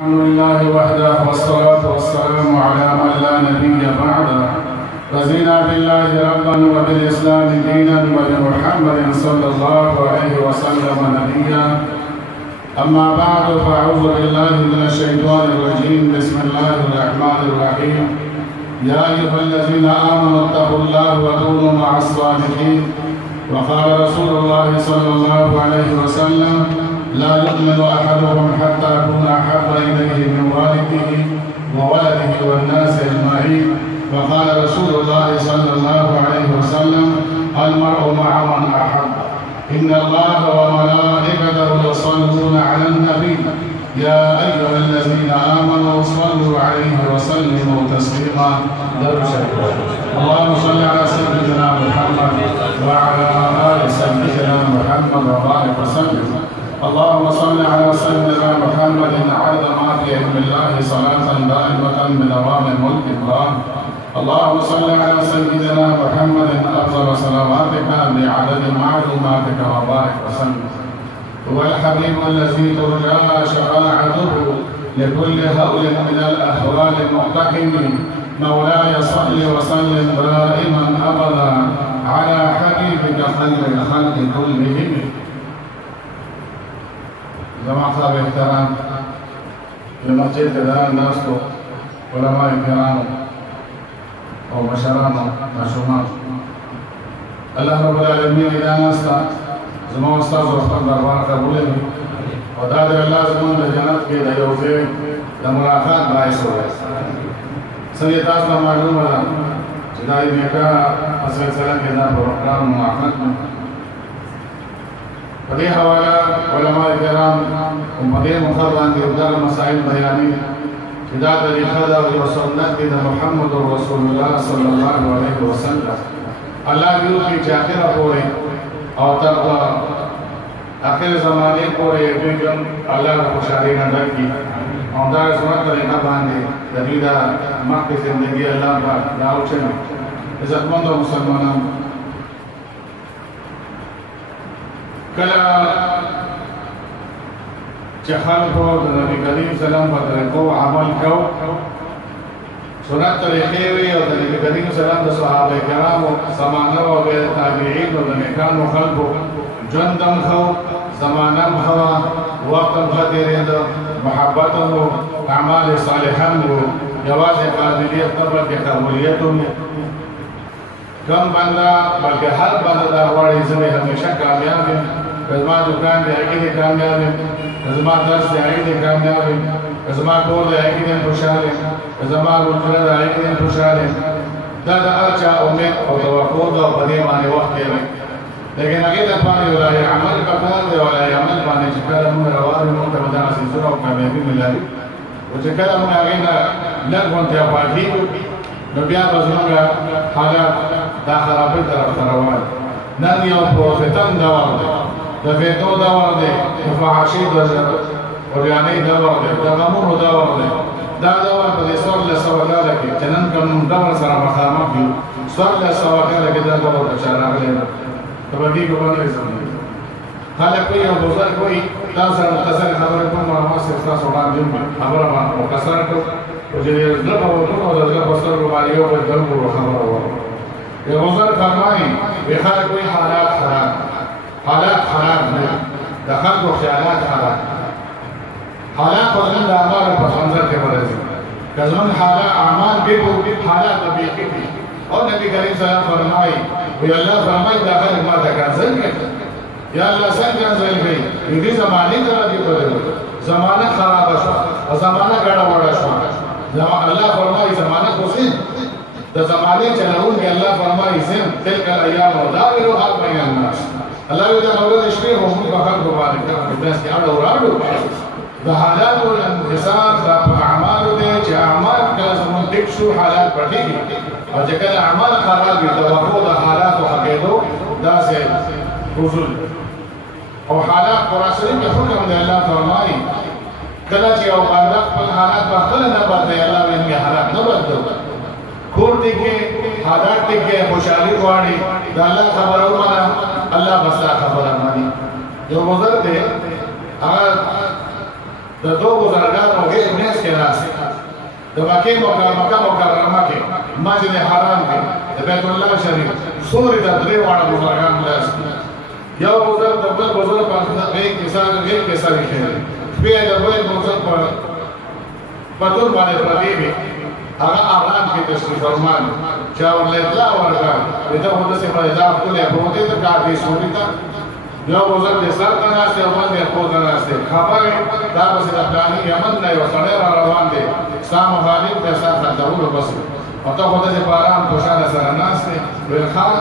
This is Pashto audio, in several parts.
الحمد لله وحده والصلاة والسلام على من لا نبي بعده. رضينا بالله ربا وبالإسلام دينا وبمحمد صلى الله عليه وسلم نبيا. أما بعد فأعوذ بالله من الشيطان الرجيم. بسم الله الرحمن الرحيم. يا أيها الذين آمنوا اتقوا الله وكونوا مع الصادقين. وقال رسول الله صلى الله عليه وسلم: لا يؤمن أحدكم حتى أكون أحب إليه من والده وولده والناس أجمعين. وقال رسول الله صلى الله عليه وسلم: المرء مع من أحب. إن الله وملائكته يصلون على النبي يا أيها الذين آمنوا صلوا عليه وسلموا تسليما. اللهم صل على سيدنا محمد وعلى آل سيدنا محمد وبارك وسلم. اللهم صل على سيدنا محمد عدد ما في علم الله صلاة دائمة بدوام الملك الله. اللهم صل على سيدنا محمد أفضل صلواتك بعدد معلوماتك وبارك وسلم. هو الحبيب الذي ترجى شفاعته لكل هول من الأهوال المقتحم. مولاي صل وسلم دائما أبدا على حبيبك خير الخلق كلهم. जमा साहब एहतराम ये मस्जिद के दान नास को उलमा इकराम और मशराम माशूमात अल्लाह रब्बुल आलमीन इदानस्ता जमा उस्ताद और अपना दरबार कबूल है और दाद अल्लाह ज़मान जन्नत के दयोज़े मुलाकात बाइस हो गए सैयदात का मालूम है जिदाई नेका सिलसिला के दार प्रोग्राम मुलाकात में पदे हवाला उलमा इकराम पदे मुखरबान के उदार मसाइल बयानी हिदायत तरीक़ा और सुन्नत के मुहम्मद रसूलुल्लाह सल्लल्लाहु अलैहि वसल्लम अल्लाह की जाकिर होए और तब आखिर ज़माने को एकदम अल्लाह को खुशहाली नजर की और दार सुन्नत तरीक़ा बांधे जदीदा माँ की ज़िंदगी अल्लाह का दाऊचन इज़्ज़तमंद मुसलमानों कला चखल को नबी करीम सल्लल्लाहु अलैहि वसल्लम को अमल को सुन्नत तरीक़े हुई और नबी करीम सल्लल्लाहु अलैहि वसल्लम सहाबा किराम ज़माना और ताबीईन और नेकान खल्क़ जंदम खो ज़माना हवा वक्त खतीरे दो मोहब्बत हो अमाल सालिहान हो जवाज़ काबिलियत पर के काबिलियत हो कम बंदा बल्कि हर बंदा वाली ज़िंदगी हमेशा कामयाब है। कज़मा दुकान पे आएगी तो कामयाब है, कज़मा दर्स पे आएगी तो कामयाब है, कज़मा कोल आएगी तो खुशहाल है, कज़मा गुजरात आएगी तो खुशहाल है। दादा अच्छा उम्मीद और तवक्कुल और बने माने वक्त है लेकिन आगे तक पाने वाला है अमल का काम दे वाला है अमल पाने चिकर हम रवाज में तो बता सिलसिला और कामयाबी मिला है वो चिकर हम आगे ना लग बनते हैं पार्टी नबिया बज़मंगा हालात दाखलापी तरफ तरवाल नन्ही और प्रोफेतन दवार दफेतो दवार दे फहाशी दज़र और यानी दवार दे दगामों दवार दे दादवार पर इस्वर लसवाला लगे जनन कम दवार सरा मखामा भी स्वर लसवाला लगे दवार बचाना लेना तबदी को बंद समझ हालांकि कोई और दूसरा कोई ताज़ा तज़र खबर को मालूम से इसका सोना दिन खबर मान और कसर को जो ये ज़्यादा वो तो ज़्यादा बस्तर को मारियो पर दल को खबर हुआ ये वज़न फरमाई बेखार कोई हालात खराब नहीं दखल को ख्यालात खराब हालात वज़न दामार पसंदर के वजह से कज़मन हालात आमाल भी वो हालात तबीकी भी और नबी करीम सल्लल्लाहु अलैहि वसल्लम फरमाई वो अल्लाह फरमाई दाखिल मत कंज़ल के या अल्लाह सन कंज़ल गई इसी ज़माने का दी बदल ज़माना खराब है और ज़माना गड़ा बड़ा है अल्लाह फरमाई ज़माना को से द ज़माने चलाऊं के अल्लाह फरमाई से दिल का अय्याम और दाविरो हाथ में अन्नास अल्लाह ये मौलद इश्क़ हो मुझ बखर को बारिक कर बस क्या उड़ाड़ो द हालात और इंतज़ार द अमाल दे च अमाल का ज़मान दिक्शु हालात बढ़ेगी और जगह अमाल खराब भी तो वो द हालात को हक़ेदो दा से हुज़ुर और हालात कुरान में हुक्म दे अल्लाह फरमाई कला ची और बंदा पर हालात बखल न बदले अल्लाह इनके हालात न बदलो खोर देखे हालात देखे खुशहाली वाड़ी अल्लाह खबर माना अल्लाह बसला खबर मानी जो बुजुर्ग थे अगर दो बुजुर्गान हो गए مکه مکرمه کې مسجد حرام کې د بیت الله شریف سوري د درې واړه بزرګان لاس یو بزرګ د بل بزرګ په غیږ کې سره کېږي بیا د بل بزرګ په ټول باندې پردي وي هغه اعلان کې تشریف فرمان چې ورله اطلاع ورکړه دا هغه څه په ځای خپل پروتې ته کافي سوري ته یو بزرګ د سر ته ناشته او باندې خپل ته ناشته خبره دا به د پلاني یمن نه یو سړی روان دی سام مخالف ته سات راځو بس او ته خدای دې باران خوشاله سره ناشته ویل خان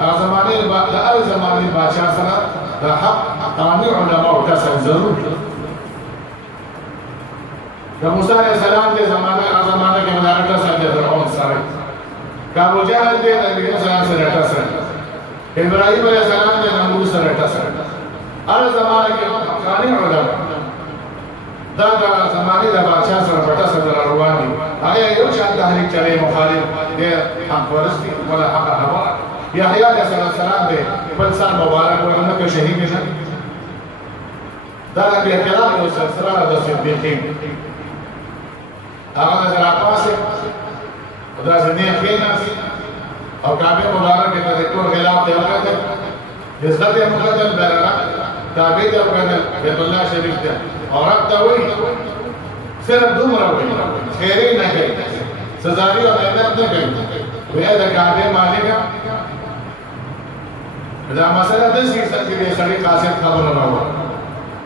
هغه زمانه د هر زمانه بادشاہ سره د حق قانون علماء او تاسو ضرور د موسی علیه السلام د زمانه کې مدارکه سره فرعون سره کابو جهل دې د نبی اسلام سره تاسو ابراهيم عليه السلام نے نمرود سره ټسر هر زمانه کې قانون علماء دا زمانه د بادشاہ سره پټه سره روان دي هغه یو شان تحریک چلے مخالف دې حق ورستی ولا حق هوا یحیی علیہ السلام دې بل سال مبارک ورنه کې شهید نشه دا د احترام او سره د صدیقین هغه د راپاسه دا ځنې خیناس او کعبه مبارک کې د ټول خلاف دی وکړه عزت مقدس برنا تابع دی وکړه بیت الله شریف ته اور اب ته وایي صرف دومره وایي خیرې نه کوي سزاوي او مهنت نه کوي ویا د کعبه مالک دا مسله د سړي سړي قاصد خبره راوړه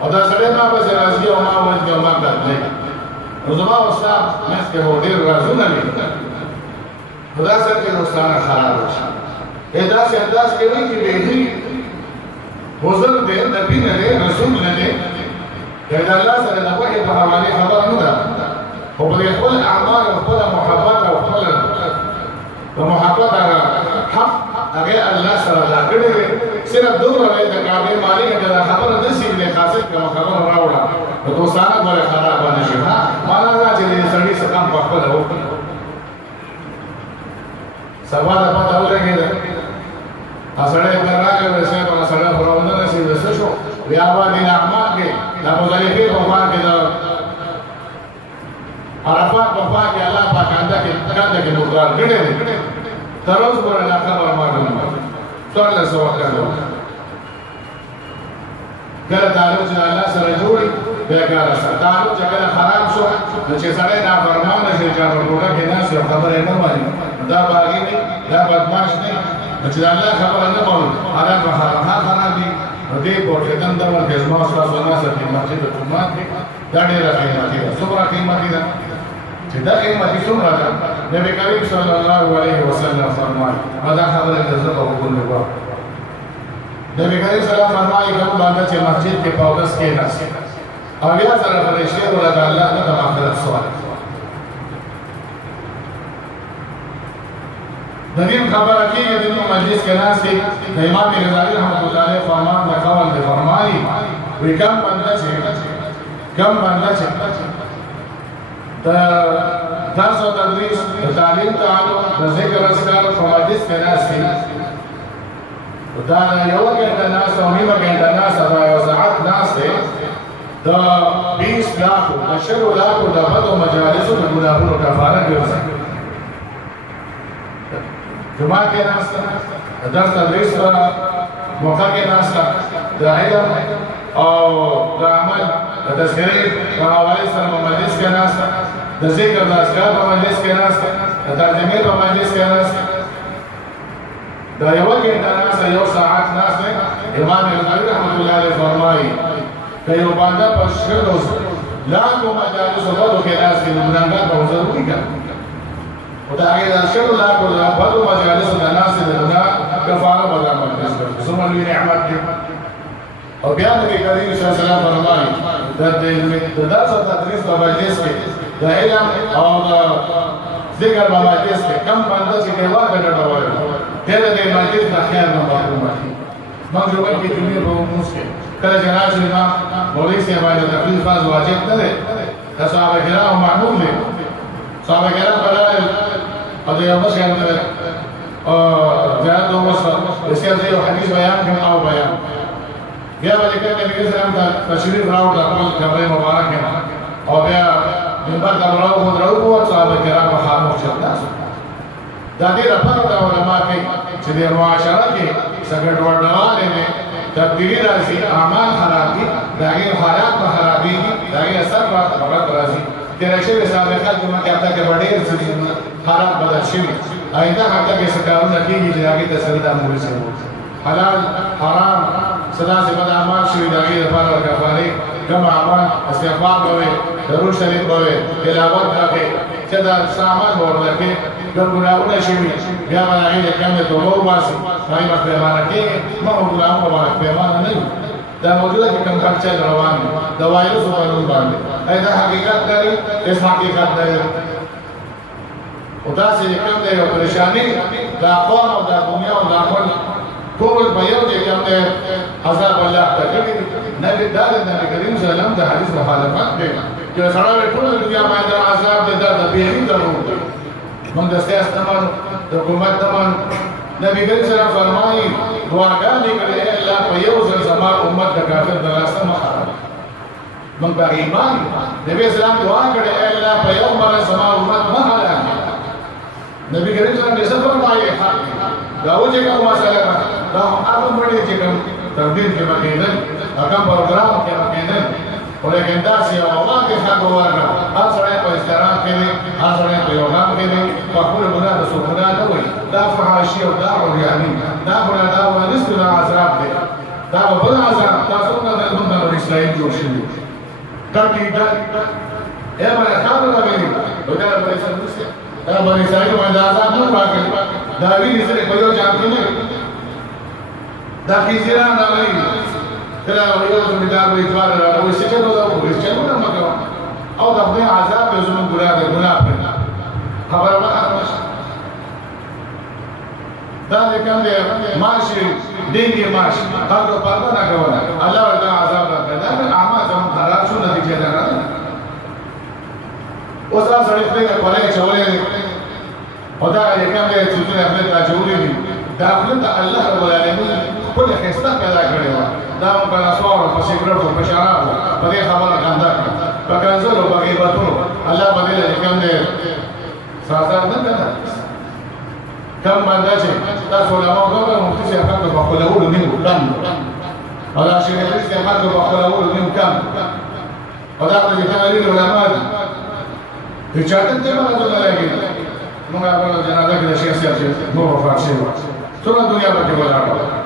او دا سړی ما به راځي او ما ورته ما کړل نو زما استاد مې څه هو ډیر راځونه لیکل خدا سره کې نقصان خراب شي ادا سے انداز کې وی چې به بزرگ دې نبی نه رسول نه دې دا الله سره د وحي په حواله خبر نه ده او په خپل اعمال او خپل محبت او خپل محبت حق هغه الله سره دا کړی صرف دومره د کعبه مالک د خبره د سې له خاصه کوم خبر راوړه نو دوستانه غوړه خراب نه شي ها معنا دا چې دې سړي څخه په خپل وکړي سبا د پته ولګیږي اسړې پراګه وسه په اسړې پرونه نه شي وسه شو بیا باندې اعمال کې د مزلیفه په وخت کې د عرفات په وخت کې الله پاک انده کې نوران کړي تر اوسه پر نه خبر معلومه څوړل سو کړو کله تعلق چې الله سره جوړي بیکار سره تعلق چې کله خراب شو چې سره نه فرمان شي چې ورته کې نه شي خبره نه مانی دا باغی نه دا بدمعاش نه چې الله خبره نه مانی هغه په خراب دي دې په څنګه دا ورته زما تاسو نه سره مسجد جمعه کې دا ډېره قیمتي ده څومره قیمتي ده چې دا قیمتي څومره ده نبی کریم صلی الله علیه وسلم فرمایي دا خبره د زړه په ګل وو نبی کریم صلی الله علیه وسلم فرمایي کوم باندې چې مسجد کې پاوګس کې نه او بیا سره فرشته ولدا الله نه مغفرت سوال دنیم خبره کېږي د مجلس کې ناس کې امام غزالی رحمۃ اللہ علیہ فرمان د قول د فرمایي وی کم بنده چې د درس او تدریس د تعلیم تعلق د ذکر اذکار په مجلس کې ناس کې دا یو غنټه ناس او نیمه غنټه ناس او یو ساعت ناس دی د 20 لاکھ د 10 لاکھ د بدو مجالسو د ګناهونو کفاره ګرځي جمعه کې ناسته درس تدریس پر موقع کې ناسته د علم او د عمل د تذکرې په حواله سره مجلس کې ناسته د ذکر د اذکار په مجلس کې ناسته د ترجمې په مجلس کې ناسته دا یو غنټه ناسته یو ساعت ناسته امام غزالی رحمۃ اللہ علیہ فرمایي کله باندې په شګو لاکو مجالس په دغه کې ناسته د ګناګار په ضروري کړه او دا هغه د شګو لاکو د بدو مجالس د ناسته د ګنا کفاره ولا مجلس ثم نعمت او بیا نبی کریم صلی الله علیه وسلم فرمایي د درس او تدریس په مجلس کې د علم او د ذکر په مجلس کې کم باندې چې دیوا غټه وایي دغه د مجلس د خیر نه محروم شي موږ یو کې جمعې په موږ کې کله جناز ما مولوی صاحب باندې تقریر فرض واجب نه ده صحابه کرام معمول دي صحابه کرام بدل او یو مشهور او جاءت وصل اسکه یو حدیث بیان کړه او بیان بیا باندې کله نبی اسلام ته تشریف راوړل خپل خبره مبارک او بیا منبر ته راو خو صحابه کرام خاموش ناس دا دې لپاره د علما کې چې د معاشره کې څنګه ډوډوالې نه تبدیلی راځي اعمال خرابي داغه حالات په خرابي داغه اثر په خبرت راځي د رشوه سابقه کومه کې هغه کې وړې خراب بدل شي آینده هغه کې سکارونه کېږي چې هغه تسلط امور شي حلال حرام صدا سے بد اعمال شي داغه لپاره کفاره کم اعمال استغفار کوي درود شریف کوي تلاوت کوي چې دا سامان ورلکه ګرګراونه شي بیا باندې کومه توبه واسي پای په پیمانه کې ما ګرګراونه باندې پیمانه نه دا موجوده کې کوم خرچه روان دا وایرس په نوم باندې دا حقیقت دی اس حقیقت دی او دا چې کوم دی او پریشانی دا قوم او دا دنیا او دا خپل ټول په یو ځای کې هم عذاب الله تکړه نبی دا د نبی کریم صلی الله علیه وسلم د حدیث مخالفت دی چې سره ټول دنیا باندې عذاب دی دا به ضرور دی موږ د سیاست تمام د حکومت تمام نبی کریم صلی الله علیه وسلم فرمایي دعاګانې کړې الله په یو ځل زما امت د کافر د لاسه مخاله موږ په ایمان نبی اسلام دعا کړې الله په یو مره زما امت مخاله نبی کریم صلی الله علیه وسلم فرمایي دا و چې کوم مسله دا هغه مړي چې کوم تقدیر کې مکیدل هغه پروګرام کې مکیدل ولیکن دا چې الله کې حق ورکړه هر سره په استرام کې هر سره په یوګام کې په خپل ګناه د سوګنا نه وي دا فحاشي او دا ریانی دا ګناه دا ونس د عذاب دی دا بل عذاب تاسو نه د موږ اسلام جوړ شي کټی دا ایمه کارو راغلی دا په اساس دا باندې ځای باندې عذاب نه راغلی دا ویلې سره په یو ځان کې نه دا کیسه نه راغلی کله یو زمیندار وي ځوان راوي چې څنګه دا وایي چې موږ مګو او د خپل عذاب به زموږ ګناه خبره ما دا کوم دی ماشي دینګي ماشي هغه پرده نه کوله الله ورته عذاب راکړه دا اعمال زموږ خراب شو نتیجه ده اوس دا سړی په پرې چولې او دا کوم دی چې څه خپل راجولې دي دا خپل الله رب العالمین خپل خسته پیدا کړی و دا په نسوار په سیګریټ په شراب په دې خبره کنده په کنزلو په غیبتونو الله بدل کوم دی سازار نه کنه کم باندې چې تاسو له موږ غواړو مفتي چې هغه په خپل اول نیو کم او دا چې چې هغه په خپل اول نیو کم او دا چې تعالی علماء دي چې چاته ته باندې راغلي موږ هغه جنازه کې شي چې نو وفات شي ټول دنیا باندې ولاړو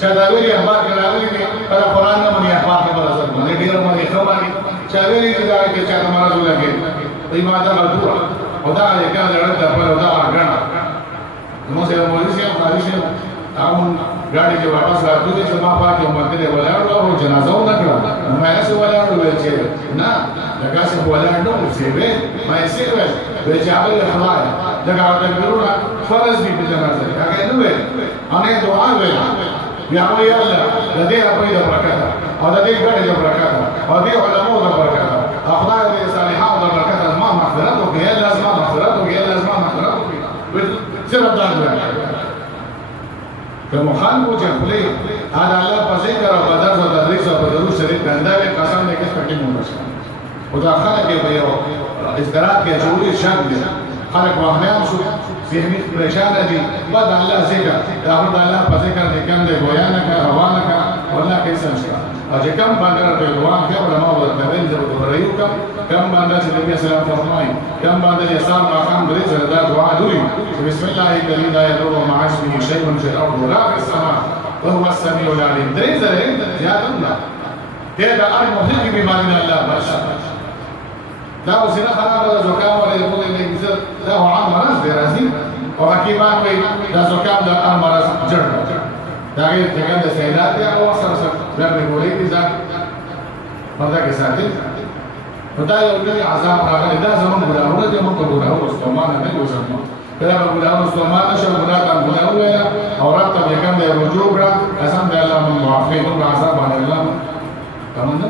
چا دا ویلي اخبار کې راغلي دي په قرآن نه باندې اخبار کې راځي باندې ډیر باندې خبري چا ویلي دا چې چا مرز لګي ایمان دا بدو او دا یې کله درته په دا غاڼه نو سه مولوی صاحب قاضي صاحب هغه غاډي کې واپس راځي چې ما پاتې عمر کې ولاړو او جنازه وکړه نو مې څه ولاړو چې نه لکه څه ولاړو چې وې مې څه وې چې هغه اخلاق دا هغه ګورونه فرض دي په جنازه هغه نو وې انې دعا وې بیا وې الله د دې په دې برکت او د دې غاډي د برکت او دې علماء د برکت اخلاق دې صالحات د برکت ما مغفرت او کې لازم مغفرت او کې لازم مغفرت صرف دا دی که مخالفو چې خپلې هغه الله په ذکر او په درس او تدریس او په درود شریف باندې قسم دې کې پټې مونږ او دا خلک په یو استراحت کې جوړي شک دي خلک واهمیان شو ذهني پریشان دي بعد الله ذکر دا الله په ذکر دې کوم دې بیان کا روانه کا والله کې څنګه او چې کوم باندې راته روان کې علماء ورته ویل چې ورایو کم باندې چې نبی اسلام فرمایي کم باندې انسان مقام درې سره دا دعا دوی بسم الله الذي لا يضر مع اسمه شيء في الارض ولا في السماء وهو السميع العليم درې سره زیات الله دې دا اړ محیط بیماری نه الله بشا دا وسنه خراب ده زکام ولا يقول ان دا عام مرض دی راځي او حکیمان وي دا زکام دا عام مرض جوړ دا یې څنګه د سیلات یا او سره سره د ګولې دي ځکه پدا کې ساتي پدا یو لوی عذاب راغلی دا زمون ګناهونه دي موږ ګناهونه واستومانه نه وځو کله به ګناهونه واستومانه شو ګناهونه او راته به کوم دی رجوع را قسم دی الله من معافي نو عذاب باندې الله کوم نه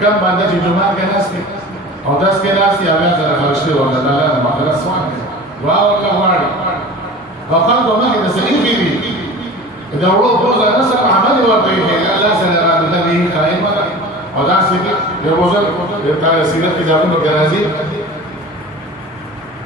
کوم باندې چې جمعه کې ناس او داس کې ناس یې هغه سره فرشتي ورته الله مغفرت سوال واو الله وړي فقط وما كده صحيح دي دا ورو بوزا نصر عملي ورته الله سره را د دې قائمه او دا سیدی یو بزرگ تا سیرت کتابونو کې راځي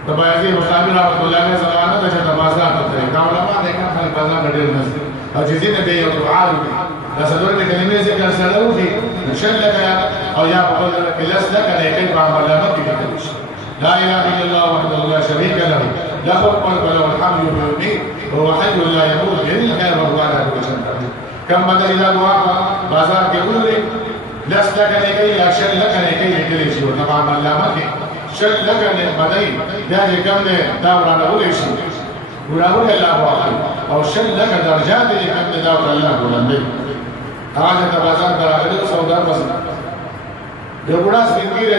د بایزید مستعمل رحمت الله علیه زمانه ته چې بازار ته دا علماء د کوم خلک بازار ډېر نشي او چې دې به یو دعا وکړي دا څلور د کلمې ذکر سره وکړي انشاءالله او یا په بل کې لاس لکه د کې په علامه کې لیکل لا اله الا الله وحده لا شريك له له الملك وله الحمد يحيي وهو حي لا يموت بيده الخير وهو على كل شيء قدير كم بدل الى دعا بازار کې وګورئ لاس لکه نه کوي اکشن لکه نه کوي لیکل شي او طبعا علامه کې شل لکه نه بدای دا چې کوم نه دا ورانول شي ورانول الله واخلي او شل لکه درجات چې کوم نه دا الله بلندي هغه ته بازار راغلي سودا بس یو ګډا سپینګیره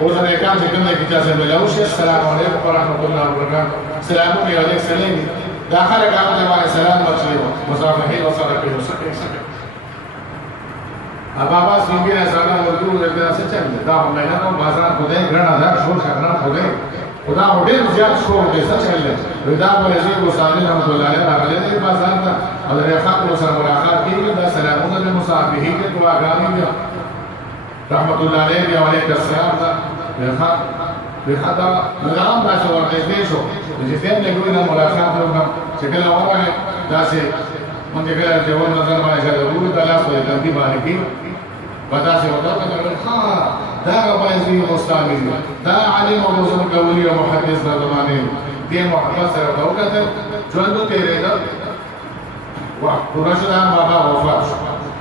او ځنه کام چې کوم نه کیږي چې ملاو شي السلام علیکم ورحمت الله وبرکاته سلام علیکم سلام داخله هغه باندې سلام وکړو مصافحه او صدقه وسکه ابا سپینګیره څنګه ورته دا څه چل دا مېنه نو بازار خوده ګرنا دا شو څنګه خوده خدا ډېر زیات شو دې څه چل دا ولې کو صالح رحمت الله علیه راغله دې بازار ته او رفاق سره ملاقات کیږي دا سلامونه له مصافحه کې دعاګانې رحمت الله علیه و علیه السلام دا بخدا نظام دا شو ورته شو چې څنګه له ګورنه ملاقات وکړم چې کله وره دا سه مونږ کله چې ور نظر باندې ضرور د لاس په ترتیب باندې کې پتا سه وته ها دا باندې مستعمل دا علم او بزرګ ولی او محدث د زمانه دې محمد سره وکړه ژوند تیرې دا وا ورشدا بابا وفات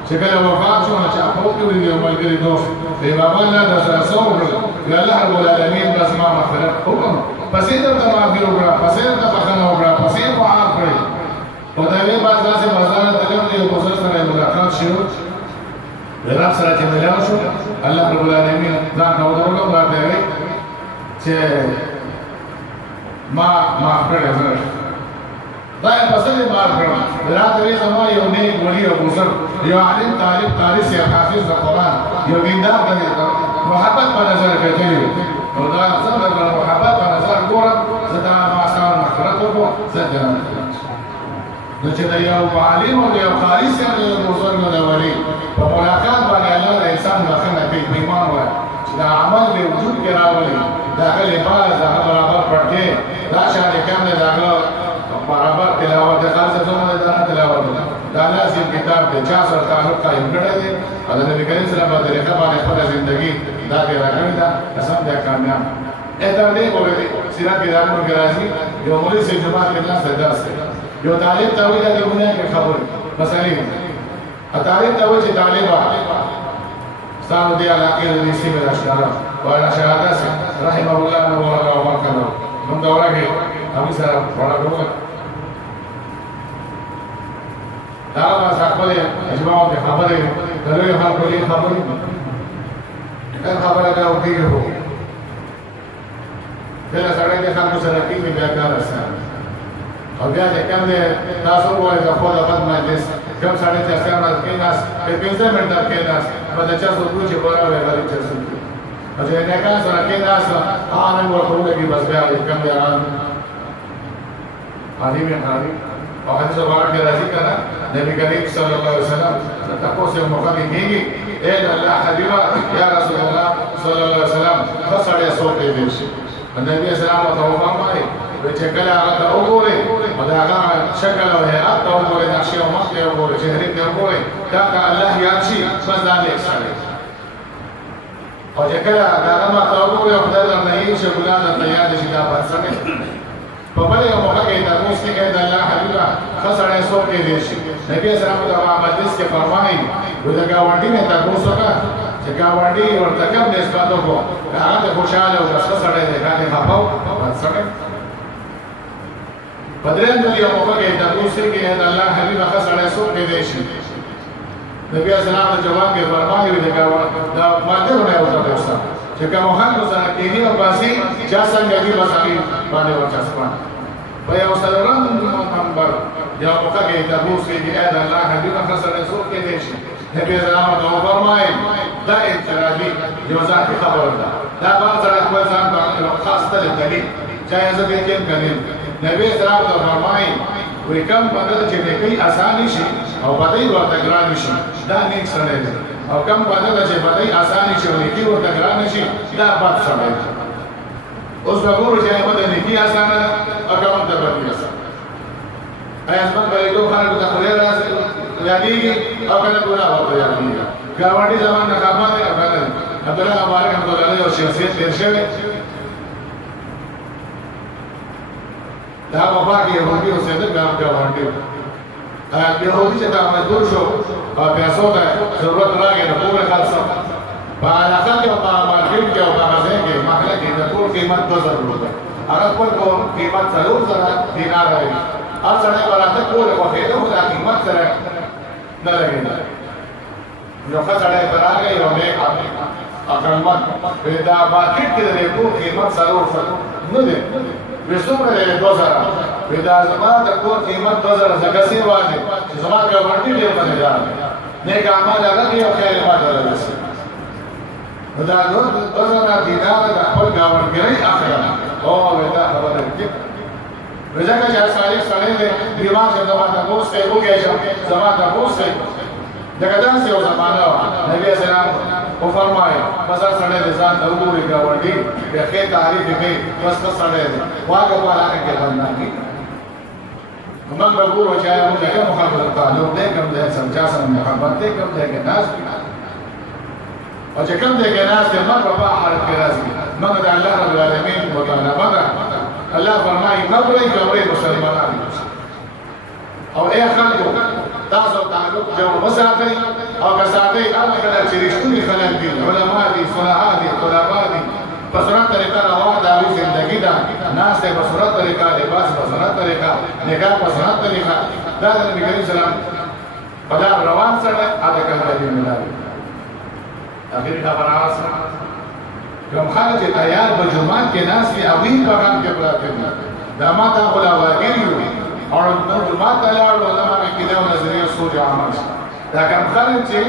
چې کله وفات شو چې په کوم یو ملګری دوست دی بابا نه د سره څور یا الله رب العالمین بس ما مغفرت وکړه پسې ته معافي وکړه پسې ته بخښنه وکړه پسې په عام کړی او دا وی باز داسې بازار ته تلم یو بزرګ سره ملاقات شو رب سره چې ملاو شو الله رب العالمین دا نو درو راته وی چې ما کړی زه دا په څه دې بار کړم راته وی زما یو نه ولی او بزرګ یو عالم طالب قاری سي حافظ د قران یو دیندار دی محبت په نظر کې دی نو دا څنګه د محبت په نظر ګورم زدا ما سره مغفرت وکړو زدا نو چې دا یو عالم او یو قاری سي د بزرګ د ولی په ملاقات باندې الله د انسان مخنه کوي ایمان وای چې دا عمل له وجود کې راولي دا کله باز دا برابر پټه دا شاله کوم نه داغلو برابر تلاوت د خاصه زموږ د تلاوت دا لازم کتاب د چا سره تعلق قائم کړی دی او د نبی کریم صلی الله علیه وسلم باندې خپل ژوندۍ دا کې راغلی دا قسم دی کامیاب اته دې وګورئ سیرت کې راغلی راځي یو مولوی سي جماعت کې ناس درس یو طالب ته ویل د ګناه کې خبر مسالې ا طالب ته وایي طالب ستاسو دی علاقې د سیمه راشدار او شهادت رحمه الله و برکاته هم دا ورګي هم سره ورغلو دا ما خپل اجماع په خبره غوړي خبره دا خبره دا وکړو کله سره د خلکو سره کې بیا کار وسه او بیا چې کوم تاسو وایي د خپل خپل مجلس کوم سره چې څنګه کې ناس په 15 منټه کې ناس په 400 چې پورا وایي غوړي چې او چې نه کار سره کې ناس هغه ورته کې بس بیا کوم یاران حدیث او حدیث بارک راځي کنه نبی کریم صلی الله علیه وسلم تاسو یو مخکې کېږي اے الله حبیبا یا رسول الله صلی الله علیه وسلم فسړې سوته دې شي نبی اسلام ته وفرمایي چې کله هغه ته وګوري او دا هغه شکل او هيئت ته وګوري نقشه او مخ ته وګوري چهره ته وګوري دا الله یاد شي بس دا دې سره او چې کله هغه ما ته وګوري او خدای نه یې چې ګلانه تیار شي دا پاتسنه په بل یو موقع کې تاسو کې د الله حبیبا خسرې سوته دې شي نبی اسلام ته حدیث کې فرمایي ودا گاونډي نه تاسو څنګه چې گاونډي ورته کوم نسبت وکړو هغه خوشاله او خسرې دې باندې خپاو پاتسنه بدرین د یو موقع کې تاسو کې د الله حبیبا خسرې سوته دې شي نبی اسلام جواب کې فرمایي ودا دا ماده نه وځه چې کوم خلکو سره کېږي او باسي چې څنګه دې مسالې باندې ورچاسپان په یو سلام نمبر یو موقع کې تاسو کې د الله حبیب خسرې سوق کې دي شي نبی اسلام ته فرمایي دا انفرادي یو ذات خبر ده دا بعض سره خپل ځان په خاص ته دلیل جایز دي کې کوي نبی اسلام ته فرمایي وی کم بدل چې نیکی اساني شي او بدای ورته ګران شي دا نیک سړی دی او کم بدل چې بدای اساني شي او نیکی ورته ګران شي دا بد سړی دی اوس وګورو چې ایمه د نیکی اسانه او کوم د بدی اسانه ایا ځمن به یو خلکو ته خوري راځي یادېږي او کنه ګناه ورته یادېږي ګاونډي زمان نه کاپا دی او کنه عبدالله مبارک رحمۃ اللہ علیہ او شخصیت تیر شوی دا وفا کې يهودي اوسېدل ګاونډي يهودي چې دا مجبور شو او پیسو ته ضرورت راغی نو پوره خلاص په علاقه کې او په مارکیټ کې او په غزه کې محله کې د ټول قیمت 2000 روپے هغه خپل قیمت 4000 دینار دی هر څنګه براته کوله په هغه د قیمت سره نه لګیږي یو خدای براغه یو نه اقلمت دا مارکیټ کې د ټول قیمت 4000 نه دی وسومره 2000 دا زما د کور قیمت 2000 زګه سی واجب چې زما ګاونډي ډیر باندې دا نه ګامه لګي او خیر ما درلسي دا نو 2000 دینار د خپل ګاونډي اخره او دا خبره دي وځکه چې ساري سړی دی دماغ د زما د پوسټ یو کېږي زما د پوسټ دغه داسې یو زمانہ نبی اسلام او فرمایي بازار سړی د ځان د وګوري ګاونډي د خیر تعریف کوي بس سړی دی واګه والا کې باندې موږ وګورو چې موږ دغه محبت تعلق دې کوم دې سمجا سم محبت دې کوم دې کې ناس او چې کوم دې کې ناس دې موږ په حالت کې راځي موږ د الله رب العالمین مطالبه الله فرمایي نبرې ګورې مسلمانان او اے خلکو تاسو تعلق جوړ وساتئ او که ساتئ هغه کله چې رښتونی خلک دي علما دي صلاح دي طلبا دي په سنت طریقه روان د هغوی زندګي ده ناست په سنت طریقه لباس په سنت طریقه نکاح په سنت طریقه دا د نبي کریم سلام په دا روان سره هغه کله دې ملایي اخر خبره اوسه کوم خلک چې تیار په جمعات کې ناست دي هغوی په غم کې پراته دي دا ماته غلاواګیري اور جمعات ته لاړو علما کې دا نظریه سوچ عمل دا کوم خلک چې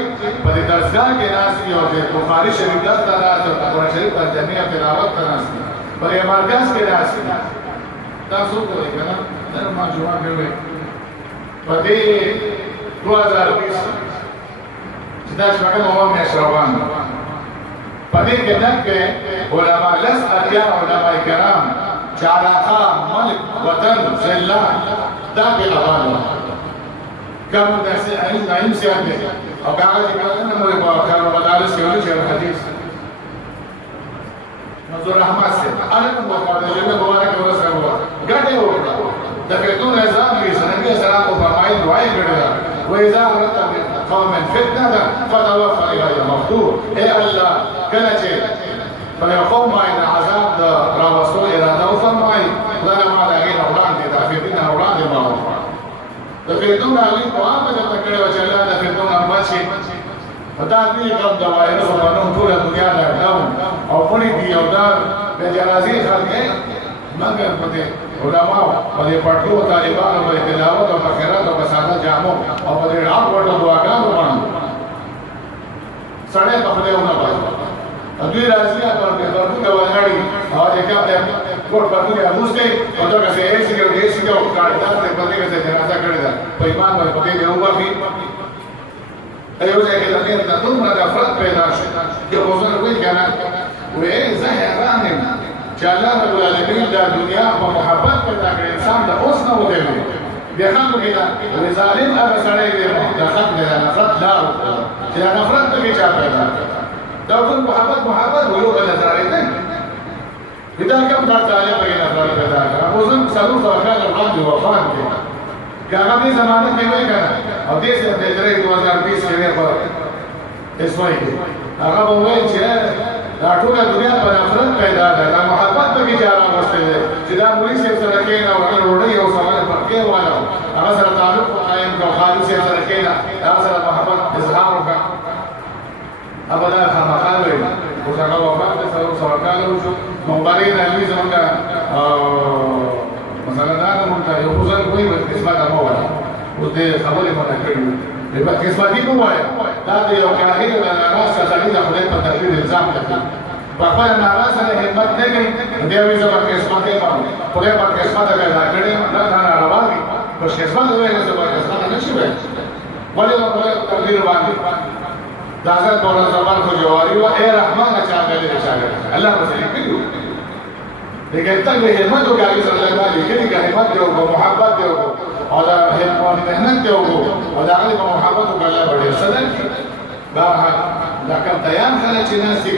په دې درسګاه کې ناست دي او د بخاري شریف درس ته راځي او قرآن شریف په جمعي تلاوت ته ناست دي په یې مرکز کې ناست دي تاسو کوی کنه دا ما جواب کوي په دې 2020 چې دا څنګه مو مې شروان په دې کې دغه علما لس اتیا علما کرام چالاقا ملک وطن زلہ دا پہ آباد کم ایسے نائم سے آتے اور کاغذ کہتے ہیں مجھے خیر و مدارس کے ہونے شہر حدیث نظر رحمت سے آنے موقع دے میں بوانا کہ ورس ہوا گھٹے ہو گیا دفعتون ازام کی سنبی السلام کو فرمائی دعائی گھڑے دا وَإِذَا رَتَّ مِنْ قَوْمٍ فِتْنَةً فَتَوَفَّنِي غَيْرَ مَفْتُورٍ اے اللہ کلچے فيقوم إلى عذاب الرسول إلى دو فرمائي لنا ما لقينا أولاد تفيدنا أولاد ما هو تفيدون عليك وأما تذكروا وجلاء تفيدون أمباشي فتعطي قبل دوائر سبحانه طول الدنيا لأدام أو فني دي أو دار بجرازي خلقه مگر پتے علماء پتے پڑھو طالبان پتے تلاوت اور مخیرات اور بسادہ جامو اور پتے رات وٹا دعاگان روان سڑے پخلے ہونا بائی دوی راځي او په ورته د ولګړي او چې کوم کوټ په دې اوسه او دا څه یې څنګه دې څنګه کارډار ته په دې کې جنازه کړی دا په ایمان باندې په دې یو وافي ایو ځکه چې دا ټول د افراد پیدا شي چې اوسه کوي کنه وې زه حیران یم چې الله رب العالمین د دنیا په محبت پیدا کړ انسان د اوس نه وته بیا هم کې دا ظالم هغه سره دی د خط نه نفرت لار چې نفرت ته چا پیدا دا ټول محبت ویو بل نظر نه دا کوم دا طالب کې نظر پیدا کړ او زم څلور فرقان وړاندې وفات دي هغه دې زمانه کې وای کنه او دې سره د 2020 کې په اسماعیل هغه وایي چې دا ټول دنیا په نفرت پیدا ده دا محبت به کې چاره واسطه ده چې دا مولوی سره کې نه وکړ وړي او سوال پکې وایو هغه سره تعلق قائم کا خالص سره کې نه هغه سره محبت اظهار وکړه ابدا خامخاوي او څنګه وفات سره سوکاله وشو مبارک نبی زمونږه مثلا دا مونږ یو ځل کوئی قسمت مو وایي اوس دې خبرې مونږ کړې په قسمتي مو وایي دا یو کاهن د ناراض سړي د خپل په تدبیر الزام کوي په خپل ناراض سره همت نه کوي دی وی زما قسمت یې باندې خپل په قسمت کې دا کړې دا نه راوړي په خدمت وایي چې په خدمت نشي وایي ولې په تقدیر باندې د حضرت مولانا زمان کو جواری و اے رحمان چا غلي الله رسول کړو لیکن تک به همت وکړي صلی الله علیه وسلم کې همت دی او محبت دی او دا همت مهنت دی او دا غلي محبت وکړي الله ډېر صدق بهر لکه تیام خلک چې ناس دي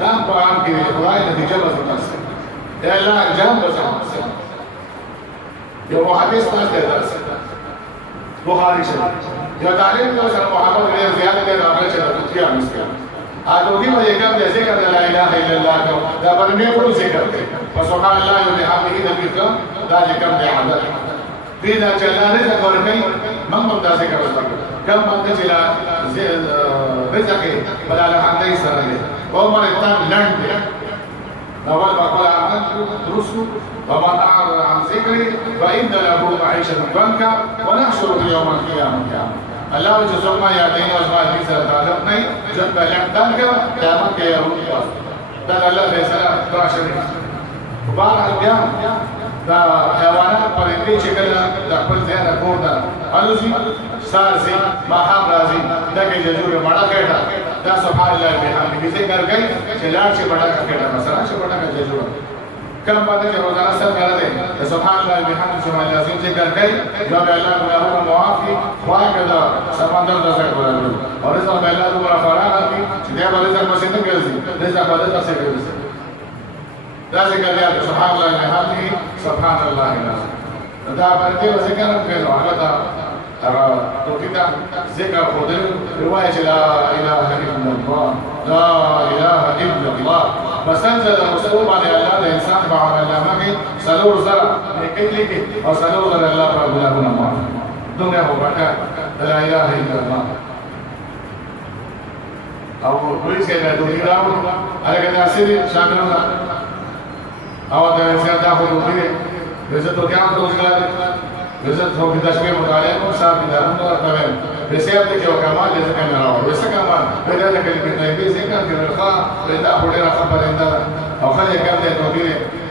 دا په عام کې خدای نتیجه وځي دا الله انجام وځي یو محدث تاسو درس بخاری شریف یو تعلیم یو سره محبت ډېر زیات دی راغلی چې د توتیا مسکه اګوګي مې کوم د ذکر لا اله الا الله دا باندې ټول ذکر کوي سبحان الله وبحمده نبی کوم دا ذکر دی حضرت دې دا چې الله رزق ورکړي موږ دا ذکر وکړو کوم باندې چې رزق بل الحمد سره دی او مر تام لند اول بقول عملت درسه ومن اعرض عن ذكري فان له معيشه ضنكا ونحشره يوم القيامه الله جزاء ما يعطينا واسماء في سر تعلق نہیں جب پہلے دان کا قیامت کے یوم پاس دا الله فیصلہ راشد بہر بیا دا حیوانات پرندے شکل دا خپل ځای راکور دا الوزی سارسی ماهام رازی دا کې جوړه بڑا کېټا دا سبحان الله بحمده ذکر کوي چې لاړ شي بڑا کېټا مثلا چې بڑا کې جوړه کم باندې چې روزانه سر کړه دې سبحان الله بحمده سبحان الله عظیم ذکر کوي نو به الله ګناهونه معافي خوای کړه سمندر د څخه ورغلو او رزق به الله دومره فراغ کړي چې دا به رزق مسې نه ګرځي رزق به تاسو ګرځي دا ذکر دی سبحان الله بحمده سبحان الله العظیم دا باندې ذکر کوي هغه دا تو کدا ذکر خود روایت لا اله الا الله لا اله الا الله مسنزل المسلوب علی الله د انسان په عملنامه کې سلور زره لیکي او سلور زره الله پر ګناهونه معاف دنیا هو برکات لا اله الا الله او پولیس کې د دنیا راو هغه د اصلي شاملونه او د انسان د حقوقي عزت او قیام روزګار عزت هو د تشکیل مطالعه او صاحب د امر ورته بسبب کې او کمال دې څنګه نه راو وسه کمال پیدا د کلمې طیبه ذکر کې ورخه پیدا هډه خبره انده او خلک کوم دې توګه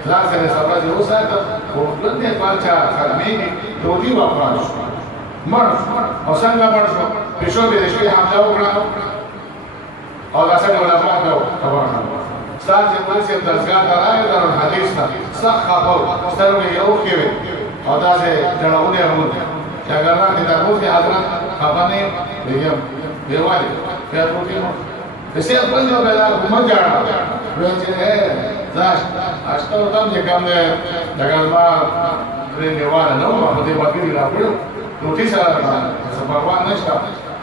ځان سره صبر دې وساته او دې پالچا خرمې دوی وقاش مر او څنګه مر شو پښو به شي حمله وکړه او تاسو علماء ته خبره ساجي پولیس دزګا راځي د حدیث ته صح خبر سترو یو کې او دا چې جوړونه هم چې اگر نه د تاسو کې حضرت خبرنه دیګم دیوالي بیا پروتین بسې خپل یو بلا کوم جاړه ورته زاش اشتو تم چې کوم دې دغه پرې دیواله نو په دې باندې راوړو نو چې سره سبا نشته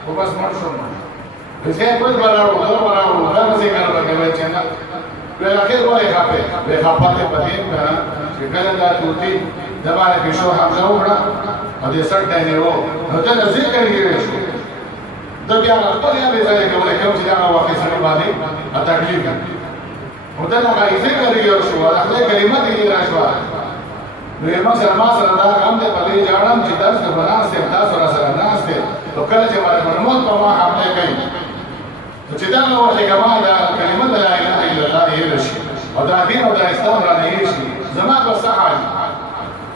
او بس مړ شو بسې خپل براو دا څه کار وکړي چې نه ولکه وای خپه به خپته پدې کنه چې کله دا توتی دباله کې شو حمزه وکړه او دې سر ته نه وو نو ته ذکر کړی شو د بیا خپل یا به ځای کوله کوم چې هغه واقع سره باندې تکلیف او دا هغه ذکر کړی شو هغه کلمات یې راشوا نو یې ما سره دا هم دې په دې ځاړم چې درس نه بناسته تاسو سره ناشته نو کله چې مرموت په ما حمله کوي چې دا نو ورته کما دا کلمات لا اله الا الله یې رشي او دا دین او دا اسلام را نه یې شي زما په صحه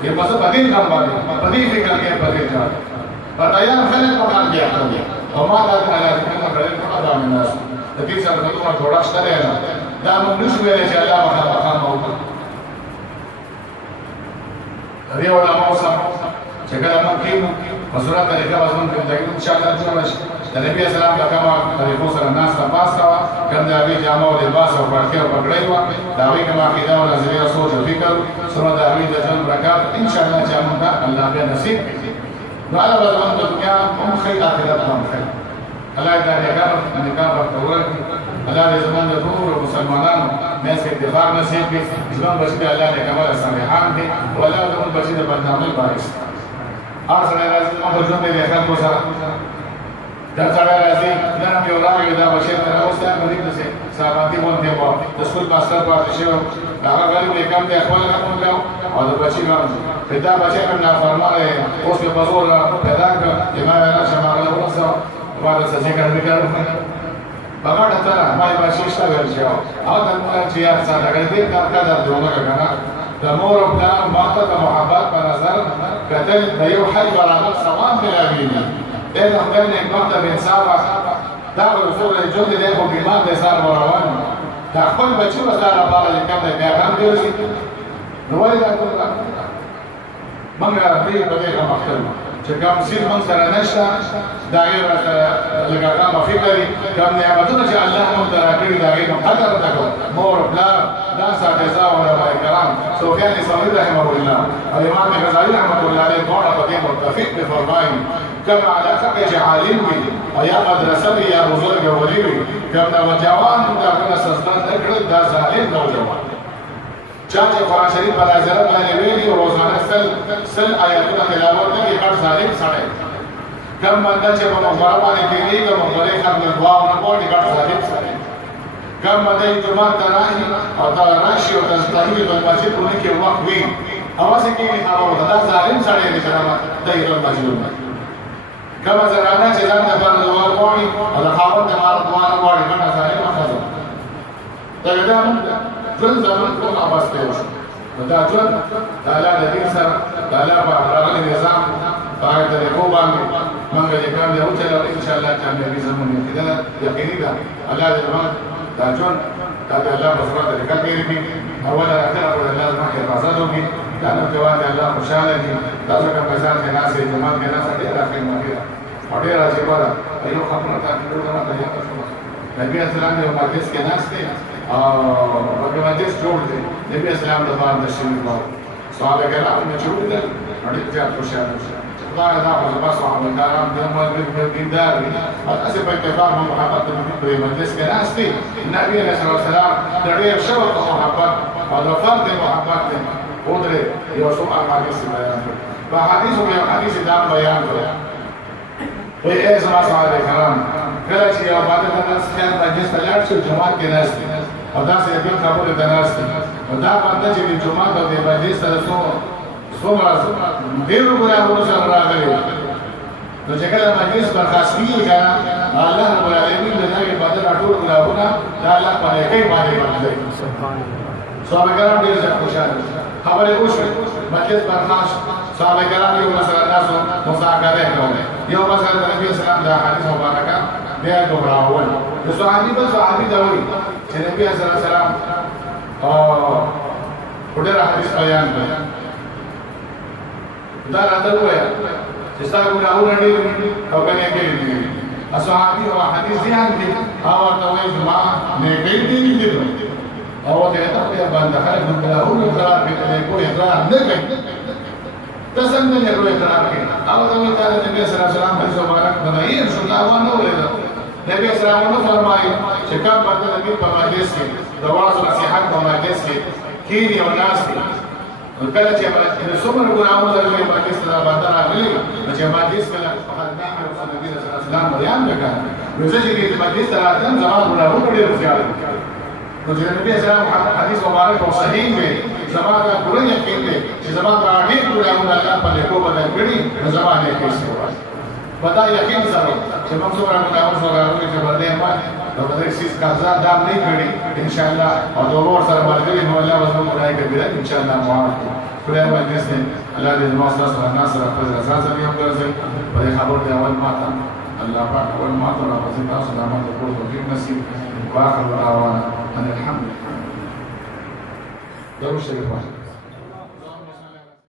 یہ بس بدین کام باندې بدین فکر کې بدین ځای پټایا خلک په کار بیا کوي او ما دا علاج کوم غړي په ادا الناس د دې سره نو ټوړه شته دا موږ نشو ویل چې الله مخه مو دې ولا مو سم چې کله موږ کېمو مسوره طریقه وزن کې دغه ان شاء الله جوړ شي د نبی اسلام په کومه طریقو سره ناس تاسو کا کوم د اوی جامه او لباس او پړکې او پګړې و دا وی کومه عقیده او نظریه او سوچ او فکر سره د اوی د ځان برکات ان شاء الله چې موږ الله به نصیب نو الله به موږ دنیا هم خیر آخرت هم خیر الله دې نکاح ورته ورکړي الله دې زموږ د ټول مسلمانانو مېس کې اتفاق نصیب کړي ځوان بچي الله دې کمال صالحان دي ولا زموږ بچي د بدنامۍ باعث هر سره راځي موږ ژوند دې خلکو سره دا سره راځي نن یو راوي دا بشیر تر اوسه باندې څه صاحباتي مونږ په د سکول ماستر پاتې شو هغه غریب دې کم دې خپل رقم لاو او د بچی باندې پیدا بچی په نافرمانه اوس په بازار پیدا کړ ایمه راشه ماغله ورسره واده څه ذکر وکړ بغاړه ته ما یې بچی شته ورچاو او دا چې یا څنګه دې کار دا دوه کنه د مور او پلار ماته د محبت په نظر کتل د یو حج برابر ثواب ملاویږي دا د خدای نعمت د انسان دا رسول جون دی خو بیمار دی سار روان دا خپل بچي وساره لپاره لیکم دی بیا هم ګرځي نو ولې دا ټول موږ دې په دې مختل چې کوم سیر موږ سره نشته دا یې سره لګا ما فکر کوم نعمتونه چې الله موږ راکړي دا یې قدر وکړو مور پلار دا ساده او علماء کرام سفیان ثوری رحمه الله او امام غزالی رحمه الله علیه ټول په دې متفق دي فرمایي كما على فقه عالم وي او یا مدرسه وي یا بزرګ ولي وي کوم دا جوان دا کنه سستان کړل دا ظالم نوجوان چا چې قرآن شریف په نظر باندې ویلي او روزانه سل آیاتونه تلاوت کوي هر ظالم سره کوم باندې چې په مخبر باندې کېږي کوم باندې خپل دعا او کوټي هر ظالم سره کوم باندې جمعه تراهي او دا راشي او تستحي په مسجد کې وخت وي اواز کې هغه دا ظالم سره دې کرامت دایره مسجد کما زرانه چې ځان ته باندې دوار وړي او د خاوند د مال دوار وړي کنه ځای ما خزو دا ټول ځان په اواز ته وشو دا ټول تعالی د دې سره تعالی په راغلي نظام باید د کو باندې موږ یې کار دی او چې ان شاء الله تعالی به زموږ کېدا یقیني ده الله دې موږ دا ټول دا الله په سره د کلمې دې اوله اخره په الله ما حفاظت وکړي دا نو جواب الله خوشاله دي تاسو کوم ځان کې ناسې جماعت کې ناسې ډېر راځي موږ ډېر راځي ولا ایو خبره تاسو ته نه ده نبی اسلام یو مجلس کې ناشته او هغه مجلس جوړ دی نبی اسلام د باندې د شین نو صحابه کرام یې جوړ دي ډېر ځای خوشاله خدای دا خو بس صحابه کرام د مولوی په دیندار دي تاسو په اتفاق محبت د په مجلس کې ناشته نبی رسول الله د ډېر شوق او محبت او د فرد محبت ودري یو څو احادیث بیان کړ په حدیثو کې حدیث دا بیان کړ وي ایز ما صحابه کرام کله چې یو باندې تاسو خیال مجلس ته لاړ شو جماعت کې ناست او دا سه دې خبره ده ناست او دا باندې چې جماعت او د مجلس سره څومره ډېر ګورو سره راغلي نو چې کله مجلس برخاست کیږي کنه الله رب العالمین دغه باندې راټول غواړي دا الله په کې باندې باندې صحابه کرام ډېر خوشاله خبره وشوه مجلس برخاست صحابه کرام یو مسله تاسو مذاکره کوله یو مسله د نبی اسلام د حدیث مبارکه بیا دوراول د صحابي په صحابي دا وایي چې نبی اسلام او ډېر حدیث بیان کړ دا راته وایي چې تاسو ګورئ ډېر او کنه کې دي صحابي او حدیث ځان دي او ته وایي ما نه کې دي او ته ته باندې خلک متلاونه قرار کې کوئی اقرار نه کوي تاسو څنګه یې اقرار کوي او ته تعالی نبی صلی الله علیه وسلم حدیث مبارک باندې ان شاء الله ونه ولید نبی صلی الله علیه وسلم فرمایي چې کوم باندې نبی په مجلس کې د واعظ نصيحت په مجلس کې کینی او ناس دي کله چې څومره ګناهونه لري په مجلس کې باندې راغلي چې مجلس کې فقط نحن رسول الله صلی الله علیه وسلم بیان وکړ نو چې دې مجلس راځم زموږ ګناهونه ډېر زیات نو چې نبی اسلام حدیث مبارک او صحیح دی زمانه پوره یقین دی چې زمانه باندې ټول امر الله په لیکو باندې کړی زمانه کې څه وایي پدا یقین سره چې موږ سره موږ سره راغلي چې باندې ما نو په دې سیس قضا دام نه کړی ان شاء الله او د ور سره مرګري نو الله وسو خدای کبیره ان شاء الله معاف خدای مو دې سي الله دې مو سره ناصر خپل اساس یې هم ګرځي په خبر دی اول ماته الله پاک اول ماته او په تاسو سلامت او توفیق نصیب واخر دعوانا ان الحمد لله.